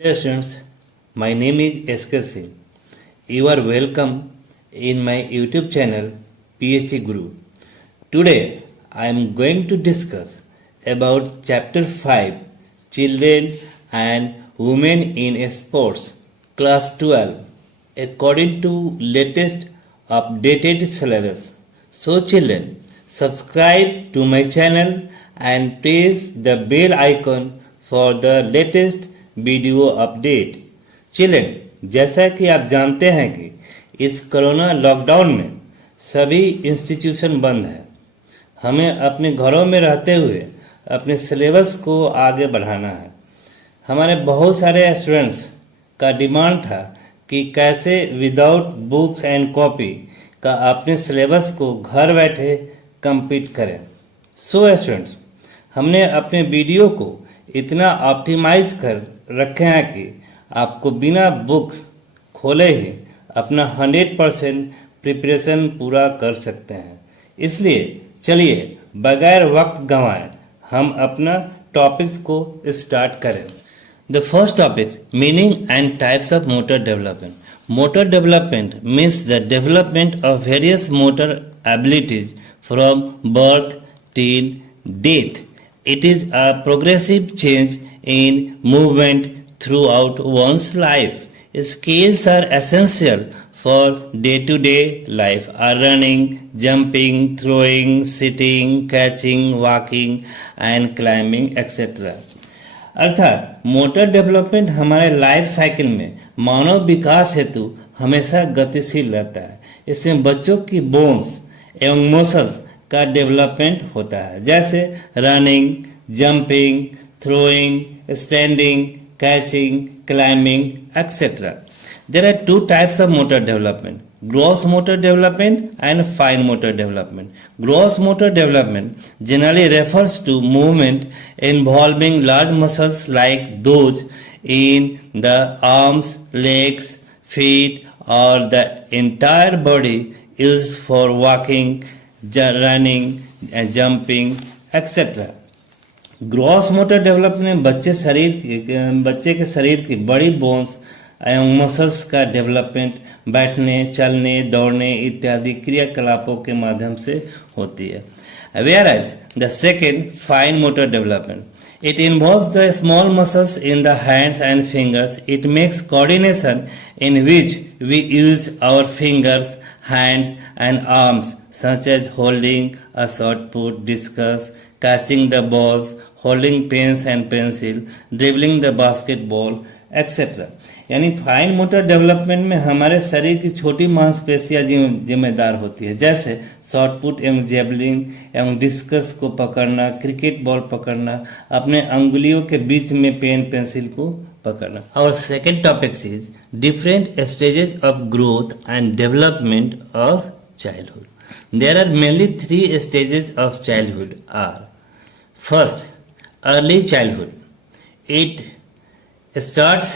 Hello students, my name is SK Singh. You are welcome in my YouTube channel PHE Guru. Today I am going to discuss about chapter 5 Children and Women in Sports class 12 according to latest updated syllabus. So children, subscribe to my channel and press the bell icon for the latest video update. Children, जैसा कि आप जानते हैं कि इस corona lockdown में सभी institution बंद है। हमें अपने घरों में रहते हुए अपने सिलेबस को आगे बढ़ाना है। हमारे बहुत सारे स्टूडेंट्स का डिमांड था कि कैसे विदाउट बुक्स एंड कॉपी का अपने सिलेबस को घर बैठे कंप्लीट करें। सो स्टूडेंट्स, हमने अपने वीडियो को इतना ऑप्टिमाइज कर रखे हैं कि आपको बिना बुक्स खोले ही अपना 100% प्रिपरेशन पूरा कर सकते हैं। इसलिए चलिए बगैर वक्त गंवाए हम अपना टॉपिक्स को स्टार्ट करें। The first topic, meaning and types of motor development. Motor development means the development of various motor abilities from birth till death. It is a progressive change in movement throughout one's life. Skills are essential for day-to-day life, are running, jumping, throwing, sitting, catching, walking and climbing etc. अर्थात motor development हमारे life cycle में मानव विकास हेतु हमेशा गतिशील रहता है। इसमें बच्चों की बोन्स एवं मसल्स का डेवलपमेंट होता है, जैसे running, jumping, throwing, standing, catching, climbing etcetera. There are two types of motor development: gross motor development and fine motor development. Gross motor development generally refers to movement involving large muscles like those in the arms, legs, feet or the entire body used for walking, running, jumping etcetera. Gross motor development बच्चे के शरीर की बड़ी bones एवं muscles का development बैठने, चलने, दौड़ने इत्यादि क्रियाकलापों के माध्यम से होती है. Whereas the second, fine motor development, it involves the small muscles in the hands and fingers. It makes coordination in which we use our fingers, hands and arms, such as holding a shot put, discus, catching the balls, holding pens and pencil, dribbling the basketball etc. यानी fine motor development में हमारे शरीर की छोटी मांसपेशियां जिम्मेदार होती है, जैसे शॉट पुट एवं जेवलिंग एवं डिस्कस को पकड़ना, क्रिकेट बॉल पकड़ना, अपने अंगुलियों के बीच में पेन पेंसिल को पकड़ना. Our second topic is different stages of growth and development of childhood. There are mainly three stages of childhood are: first, early childhood. It starts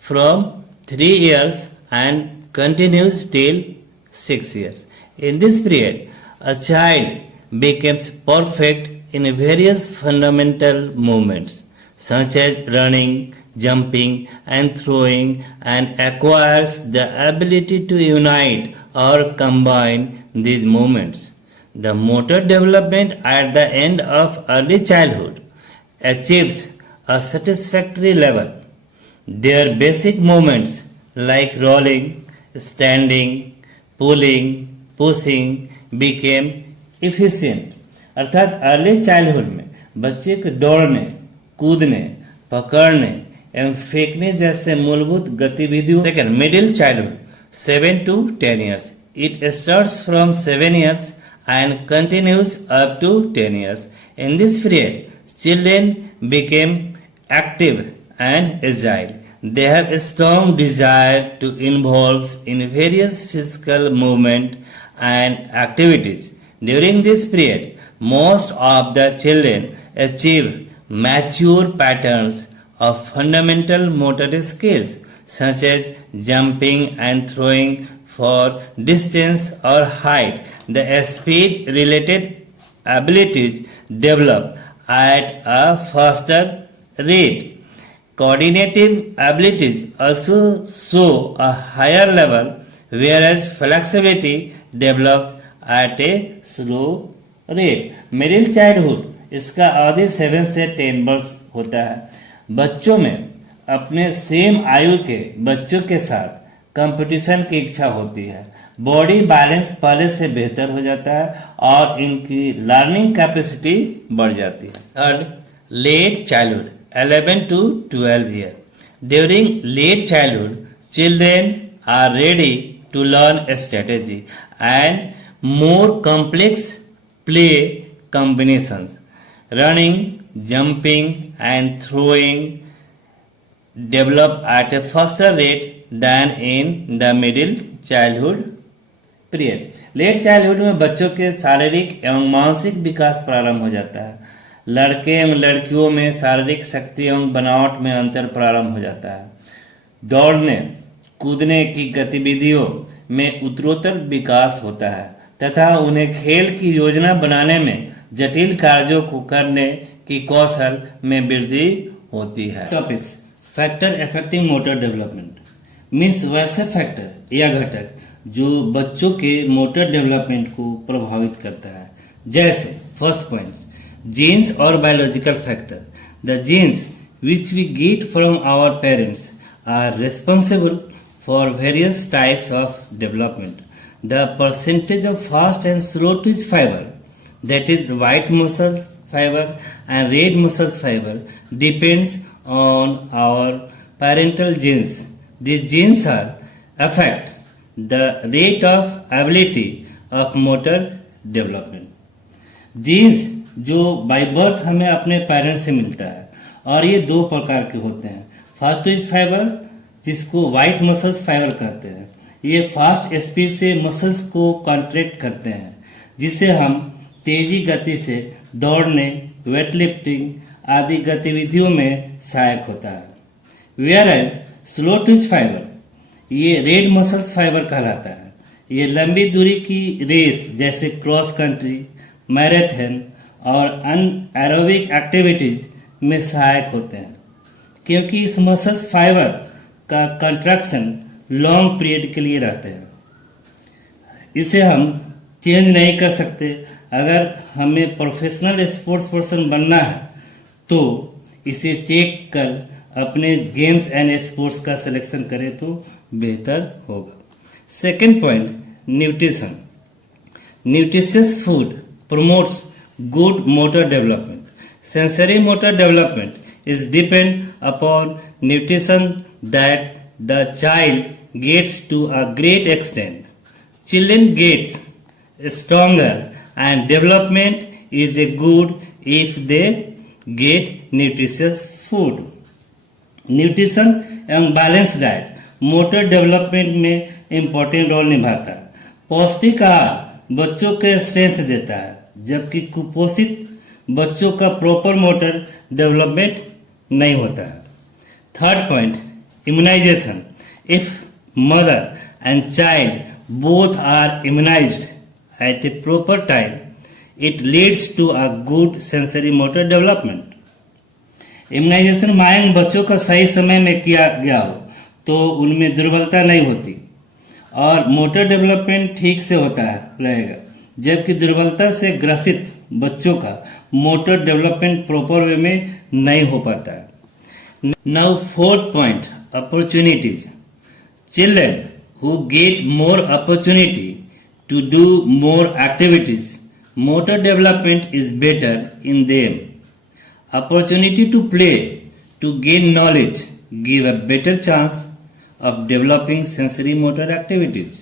from 3 years and continues till 6 years. In this period, a child becomes perfect in various fundamental movements such as running, jumping and throwing, and acquires the ability to unite or combine these movements. The motor development at the end of early childhood achieves a satisfactory level. Their basic movements like rolling, standing, pulling, pushing became efficient. अर्थात early childhood में बच्चे को दौड़ने, कूदने, पकड़ने एवं फेंकने जैसे मूलभूत गतिविधियों. Second, middle childhood 7 to 10 years. It starts from 7 years and continues up to 10 years. In this period, children became active and agile. They have a strong desire to involve in various physical movement and activities. During this period, most of the children achieve mature patterns of fundamental motor skills such as jumping and throwing for distance or height. The speed related abilities develop at a faster rate. Coordinative abilities also show a higher level, whereas flexibility develops at a slow rate. Middle childhood इसका अवधि 7 से 10 वर्ष होता है। बच्चों में अपने same आयु के बच्चों के साथ कंपटीशन की इच्छा होती है। बॉडी बैलेंस पहले से बेहतर हो जाता है और इनकी लर्निंग कैपेसिटी बढ़ जाती है। Third, late childhood 11 to 12 year. During late childhood, children are ready to learn a strategy and more complex play combinations. Running, jumping, and throwing develop at a faster rate than in the middle childhood period. Late childhood में बच्चों के शारीरिक एवं मानसिक विकास प्रारंभ हो जाता है। लड़के एवं लड़कियों में शारीरिक शक्ति एवं बनावट में अंतर प्रारंभ हो जाता है। दौड़ने कूदने की गतिविधियों में उत्तरोत्तर विकास होता है तथा उन्हें खेल की योजना बनाने में जटिल कार्यों को करने की कौशल में वृद्धि होती है। Topics: factor affecting motor development means वैसे फैक्टर या घटक जो बच्चों के मोटर डेवलपमेंट को प्रभावित करता है। जैसे first point, genes or biological factor. The genes which we get from our parents are responsible for various types of development. The percentage of fast and slow twitch fiber, that is white muscle fiber and red muscle fiber, depends on our parental genes. These genes affect the rate of ability of motor development. Genes जो by birth हमें अपने parents से मिलता है और ये दो प्रकार के होते हैं। फास्ट ट्विच फाइबर जिसको वाइट मसल्स फाइबर कहते हैं, ये फास्ट स्पीड से मसल्स को कॉन्ट्रैक्ट करते हैं जिससे हम तेजी गति से दौड़ने, वेट लिफ्टिंग आदि गतिविधियों में सहायक होता है। वेयरएज स्लो ट्विच फाइबर ये रेड मसल्स फाइबर कहलाता है। ये लंबी दूरी की रेस जैसे क्रॉस कंट्री, मैराथन और अनएरोबिक एक्टिविटीज में सहायक होते हैं क्योंकि इस मसल्स फाइबर का कंट्रैक्शन लॉन्ग पीरियड के लिए रहते हैं। इसे हम चेंज नहीं कर सकते। अगर हमें प्रोफेशनल स्पोर्ट्स पर्सन बनना है तो इसे चेक कर अपने गेम्स एंड स्पोर्ट्स का सिलेक्शन करें तो बेहतर होगा। Second point, nutrition. Nutritious food promotes good motor development. Sensory motor development is depend upon nutrition that the child gets to a great extent. Children gets stronger and development is a good if they get nutritious food. Nutrition एवं balance diet motor development में important role निभाता है। पौष्टिक आहार बच्चों के strength देता है जबकि कुपोषित बच्चों का प्रॉपर मोटर डेवलपमेंट नहीं होता है। Third point, immunisation. If mother and child both are immunised at a proper time it leads to a good sensory motor development. Immunisation मायने बच्चों का सही समय में किया गया हो तो उनमें दुर्बलता नहीं होती और मोटर डेवलपमेंट ठीक से होता है रहेगा, जबकि दुर्बलता से ग्रसित बच्चों का मोटर डेवलपमेंट प्रॉपर वे में नहीं हो पाता है। Now fourth point, opportunities. Children who get more opportunity to do more activities motor development is better in them. Opportunity to play, to gain knowledge, give a better chance of developing sensory motor activities.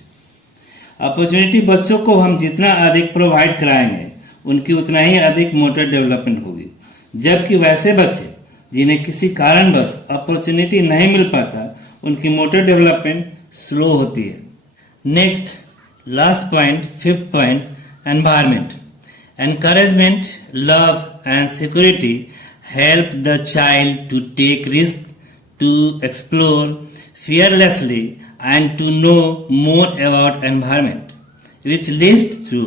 Opportunity बच्चों को हम जितना अधिक provide कराएंगे उनकी उतना ही अधिक motor development होगी, जबकि वैसे बच्चे जिन्हें किसी कारणवश अपॉर्चुनिटी नहीं मिल पाता उनकी मोटर डेवलपमेंट स्लो होती है। Next last point, fifth point, environment. Encouragement, love and security help the child to take risks, to explore fearlessly and to know more about environment, which leads to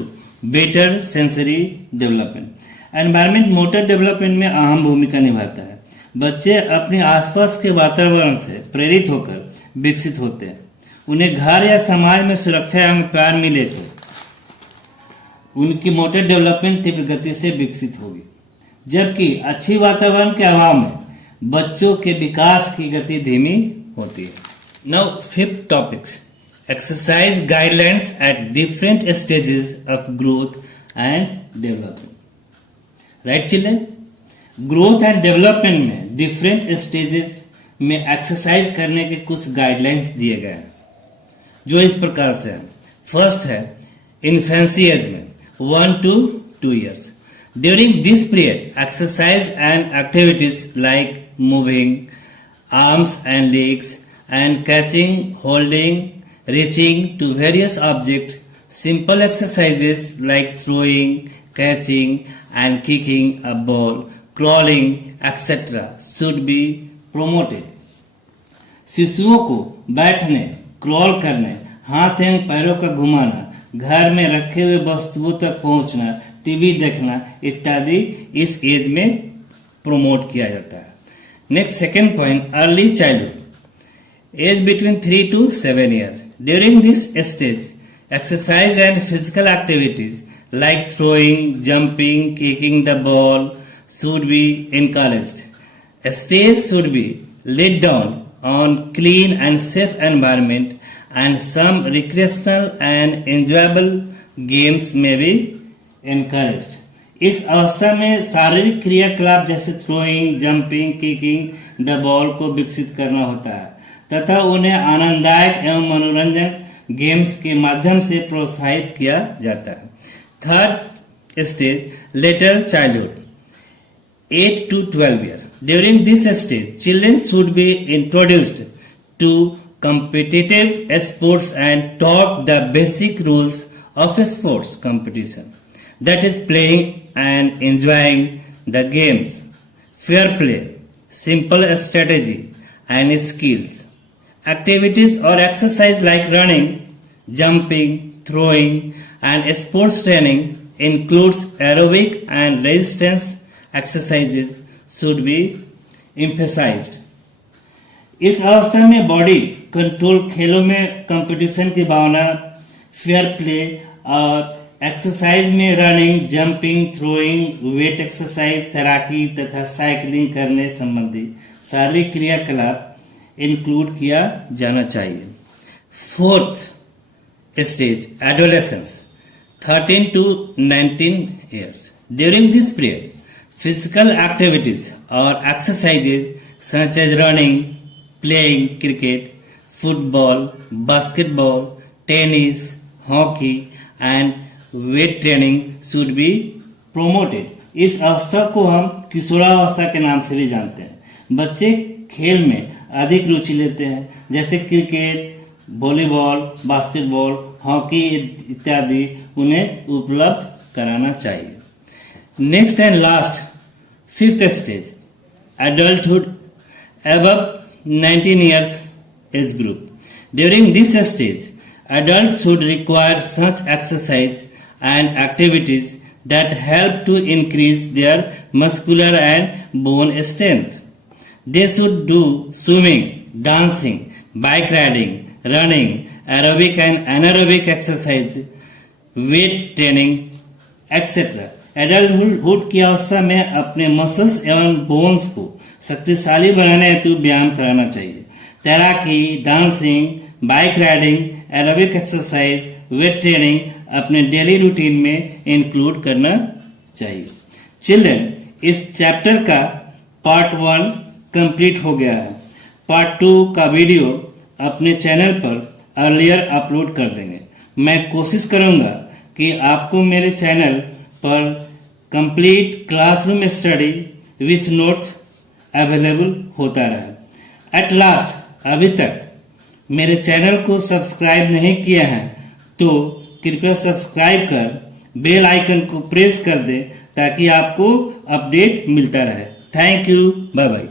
better sensory development. Environment motor development में अहम भूमिका निभाता है। बच्चे अपने आसपास के वातावरण से प्रेरित होकर विकसित होते हैं। उन्हें घर या समाज में सुरक्षा एवं प्यार मिले तो उनकी मोटर डेवलपमेंट तीव्र गति से विकसित होगी, जबकि अच्छी वातावरण के अभाव में बच्चों के विकास की गति धीमी होती है। Now fifth topics, exercise guidelines at different stages of growth and development. Right children, growth and development में डिफरेंट स्टेजेस में एक्सरसाइज करने के कुछ गाइडलाइंस दिए गए हैं, जो इस प्रकार से हैं। फर्स्ट है इन्फेंसी एज में 1 to 2 years. During this period, exercise and activities like moving arms and legs and catching, holding, reaching to various objects, simple exercises like throwing, catching and kicking a ball, crawling, etc. should be promoted. शिशुओं को बैठने, crawl करने, हाथ एवं पैरों का घुमाना, घर में रखे हुए वस्तुओं तक पहुंचना, टीवी देखना इत्यादि इस एज में प्रमोट किया जाता है। Next second point, early childhood age between 3 to 7 years. During this stage, exercise and physical activities like throwing, jumping, kicking the ball should be encouraged. A stage should be laid down on clean and safe environment, and some recreational and enjoyable games may be encouraged. इस अवस्था में शारीरिक क्रियाकलाप जैसे throwing, jumping, kicking the ball को विकसित करना होता है तथा उन्हें आनंददायक एवं मनोरंजक गेम्स के माध्यम से प्रोत्साहित किया जाता है। Third stage, letter childhood 8 to 12 years. During this stage, children should be introduced to competitive sports and taught the basic rules of sports competition, that is playing and enjoying the games, fair play, simple strategy and skills. Activities or exercise like running, jumping, throwing and sports training includes aerobic and resistance exercises should be emphasized. इस अवस्था में body control, खेलों में competition की भावना, fair play और exercise में running, jumping, throwing, weight exercise, तैराकी तथा साइकिलिंग करने संबंधी शारीरिक क्रियाकलाप इंक्लूड किया जाना चाहिए। Fourth stage, adolescence 13 to 19 years. During this period, physical activities or exercises such as running, playing cricket, football, basketball, tennis, hockey and weight training should be promoted. इस अवस्था को हम किशोरावस्था के नाम से भी जानते हैं। बच्चे खेल में अधिक रुचि लेते हैं, जैसे क्रिकेट, वॉलीबॉल, बास्केटबॉल, हॉकी इत्यादि उन्हें उपलब्ध कराना चाहिए। Next and last, fifth stage, adulthood above 19 years age group. During this stage, adults should require such exercise and activities that help to increase their muscular and bone strength. They should do swimming, dancing, bike riding, running, aerobic and anaerobic exercise, weight training, etc. Adulthood की अवस्था में अपने muscles एवं bones को शक्तिशाली बनाने हेतु व्यायाम कराना चाहिए। तैराकी, dancing, bike riding, aerobic exercise, weight training अपने डेली रूटीन में इंक्लूड करना चाहिए। चिल्ड्रन, इस चैप्टर का पार्ट 1 कंप्लीट हो गया है। पार्ट 2 का वीडियो अपने चैनल पर अर्लियर अपलोड कर देंगे। मैं कोशिश करूंगा कि आपको मेरे चैनल पर complete classroom study with notes available होता रहे। एट लास्ट, अभी तक मेरे चैनल को सब्सक्राइब नहीं किया है तो कृपया सब्सक्राइब कर बेल आइकन को प्रेस कर दें ताकि आपको अपडेट मिलता रहे। Thank you, bye bye.